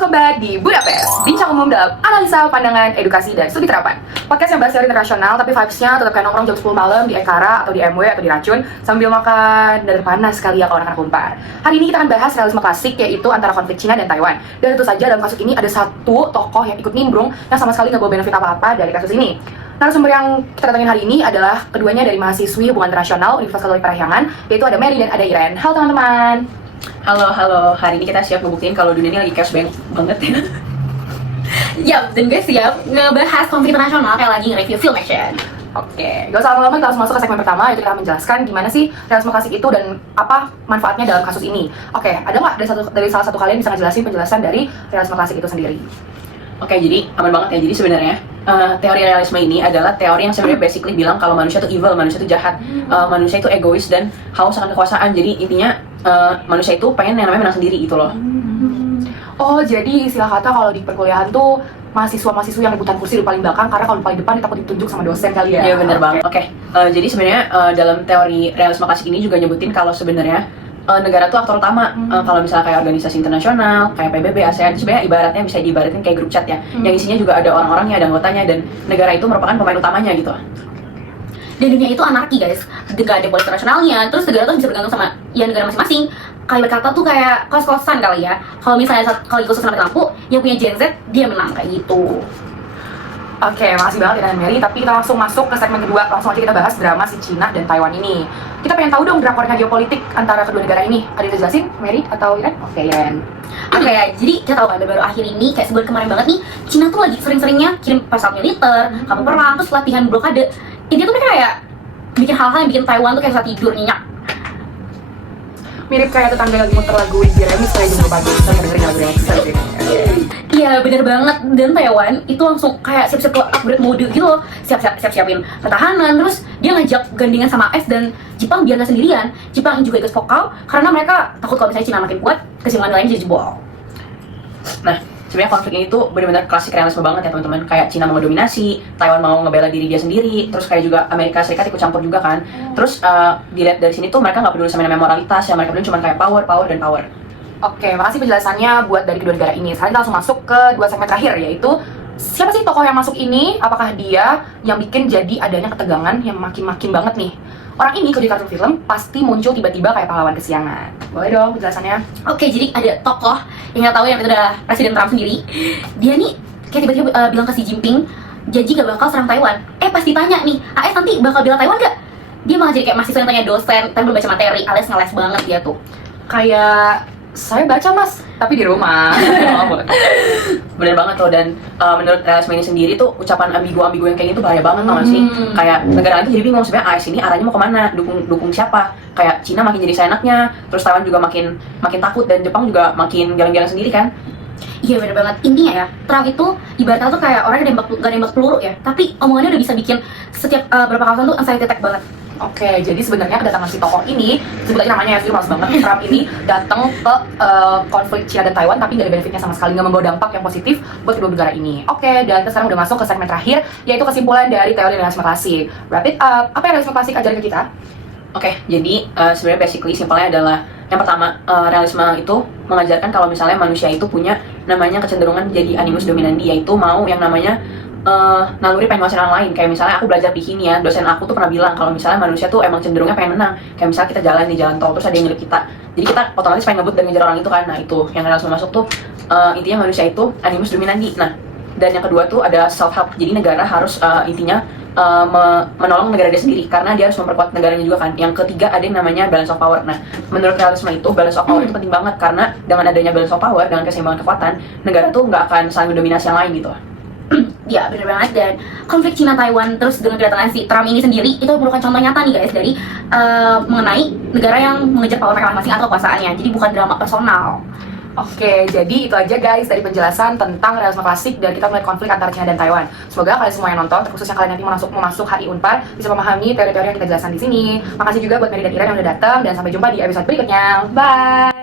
welcome back di Budapest, bincang umum dalam analisa, pandangan, edukasi, dan studi terapan. Podcast yang bahas teori internasional, tapi vibes-nya tetap kayak nongkrong jam 10 malam di Ekara atau di MW atau di Racun sambil makan dadar panas kali ya kalau anak-anak Unpar. Hari ini kita akan bahas realisme klasik, yaitu antara konflik Cina dan Taiwan. Dan tentu saja dalam kasus ini ada satu tokoh yang ikut nimbrung yang sama sekali nggak bawa benefit apa-apa dari kasus ini. Narasumber yang kita datangin hari ini adalah keduanya dari mahasiswi hubungan internasional Universitas Katolik Parahyangan, yaitu ada Mary dan ada Iren. Halo teman-teman. Halo. Hari ini kita siap ngebuktiin kalau dunia ini lagi chaos banget ya. Yap, dan gue siap ngebahas konflik internasional kayak lagi nge-review film action. Oke, gak usah lama-lama, kita langsung masuk ke segmen pertama, yaitu kita menjelaskan gimana sih realisme klasik itu dan apa manfaatnya dalam kasus ini. Oke, ada nggak dari salah satu kalian bisa ngejelasin penjelasan dari realisme klasik itu sendiri? Oke, jadi aman banget ya. Jadi sebenarnya teori realisme ini adalah teori yang sebenarnya basically bilang kalau manusia itu evil, manusia itu jahat, manusia itu egois dan haus akan kekuasaan. Jadi intinya manusia itu pengen yang namanya menang sendiri gitu loh. Oh, jadi istilah kata kalau di perkuliahan tuh mahasiswa-mahasiswa yang rebutan kursi di paling belakang karena kalau di paling depan takut ditunjuk sama dosen kali ya. Iya benar banget. Oke, jadi sebenarnya dalam teori realisme klasik ini juga nyebutin kalau sebenarnya negara tuh aktor utama. Kalau misalnya kayak organisasi internasional, kayak PBB, ASEAN, sebenarnya ibaratnya bisa diibaratin kayak grup chat ya, yang isinya juga ada orang-orangnya, ada anggotanya, dan negara itu merupakan pemain utamanya gitu. Dan dunia itu anarki guys, gak ada politik internasionalnya, terus negara tuh bisa bergantung sama ya negara masing-masing. Kalau berkata tuh kayak kos-kosan kali ya. Kalau misalnya kalau ikut mati lampu, yang punya Gen Z dia menang kayak gitu. Oke, makasih banget ya Mary, tapi kita langsung masuk ke segmen kedua. Langsung aja kita bahas drama si Cina dan Taiwan ini. Kita pengen tahu dong drakornya geopolitik antara kedua negara ini. Ada yang jelasin, Mary atau Iren? Oke, Iren. Oke, jadi kita tahu kan baru akhir ini kayak sebulan kemarin banget nih, Cina tuh lagi sering-seringnya kirim pesawat militer, kapal perang, terus latihan blokade. Intinya tuh mereka kayak bikin hal-hal yang bikin Taiwan tuh kayak bisa tidur nyenyak. Mirip kayak tetangga lagi muter lagu Indi Remis kayak jemput pagi, kita dengerin lagu yang sering. Iya bener banget, dan Taiwan itu langsung kayak siap-siap ke upgrade mode gitu loh. Siapin pertahanan, terus dia ngajak gandingan sama AS dan Jepang biar gak sendirian. Jepang juga ikut vokal karena mereka takut kalau misalnya Cina makin kuat, kesimpulan lainnya jadi jebol. Nah, sebenarnya konflik ini tuh benar-benar klasik realisme banget ya teman-teman. Kayak Cina mau ngedominasi, Taiwan mau ngebela diri dia sendiri, terus kayak juga Amerika Serikat ikut campur juga kan. Terus dilihat dari sini tuh mereka nggak peduli sama namanya moralitas, yang mereka peduli cuma kayak power. Oke, makasih penjelasannya buat dari kedua negara ini. Sekarang kita langsung masuk ke dua segmen terakhir, yaitu siapa sih tokoh yang masuk ini? Apakah dia yang bikin jadi adanya ketegangan yang makin banget nih? Orang ini kalau di kartun film pasti muncul tiba-tiba kayak pahlawan kesiangan. Boleh dong penjelasannya? Oke, jadi ada tokoh yang nggak tahu yang itu udah Presiden Trump sendiri. Dia nih kayak tiba-tiba bilang ke Xi Jinping, janji gak bakal serang Taiwan. Pas ditanya nih, AS nanti bakal bela Taiwan gak? Dia malah jadi kayak mahasiswa yang tanya dosen, tapi belum baca materi, alias ngeles banget dia tuh. Kayak saya baca mas, tapi di rumah. Bener banget tuh. Dan menurut realisme ini sendiri tuh ucapan ambigu yang kayak gitu bahaya banget tau gak sih? Kayak negara lain tuh jadi bingung sebenarnya AS ini arahnya mau kemana, dukung siapa? Kayak Cina makin jadi seenaknya, terus Taiwan juga makin takut, dan Jepang juga makin jalan-jalan sendiri kan? Iya bener banget, intinya ya Trump itu ibaratnya tuh kayak orang yang gak nembak peluru ya, tapi omongannya udah bisa bikin setiap beberapa kawasan tuh anxiety attack banget. Oke, jadi sebenarnya kedatangan si tokoh ini, sebut aja namanya ya, males banget. Trump ini datang ke konflik Cina dan Taiwan, tapi nggak ada benefitnya sama sekali, nggak membawa dampak yang positif buat kedua negara ini. Oke, dan kita sekarang udah masuk ke segmen terakhir, yaitu kesimpulan dari teori realisme klasik. Wrap it up, apa yang realisme klasik ajarin ke kita? Oke, jadi sebenarnya basically simpelnya adalah yang pertama, realisme itu mengajarkan kalau misalnya manusia itu punya namanya kecenderungan jadi animus dominandi, yaitu mau yang namanya naluri pengen nguasain orang lain. Kayak misalnya aku belajar di kimia, dosen aku tuh pernah bilang kalau misalnya manusia tuh emang cenderungnya pengen menang. Kayak misalnya kita jalan di jalan tol, terus ada yang nyelip kita, jadi kita otomatis pengen ngebut dan ngejar orang itu kan. Nah itu yang realisme masuk tuh, intinya manusia itu animus dominandi. Nah, dan yang kedua tuh ada self help. Jadi negara harus intinya menolong negara dia sendiri karena dia harus memperkuat negaranya juga kan. Yang ketiga ada yang namanya balance of power. Nah, menurut realisme itu balance of power itu penting banget karena dengan adanya balance of power, dengan keseimbangan kekuatan, negara tuh nggak akan saling mendominasi yang lain gitu. Ya bener banget, dan konflik Cina-Taiwan terus dengan kedatangan si Trump ini sendiri itu merupakan contoh nyata nih guys dari mengenai negara yang mengejar power mereka masing-masing atau kekuasaannya. Jadi bukan drama personal. Oke, jadi itu aja guys dari penjelasan tentang realisme klasik dan kita melihat konflik antara Cina dan Taiwan. Semoga kalian semua yang nonton, terkhusus yang kalian nanti mau masuk HI Unpar, bisa memahami teori-teori yang kita jelaskan di sini. Makasih juga buat Mary dan Iren yang udah datang, dan sampai jumpa di episode berikutnya. Bye!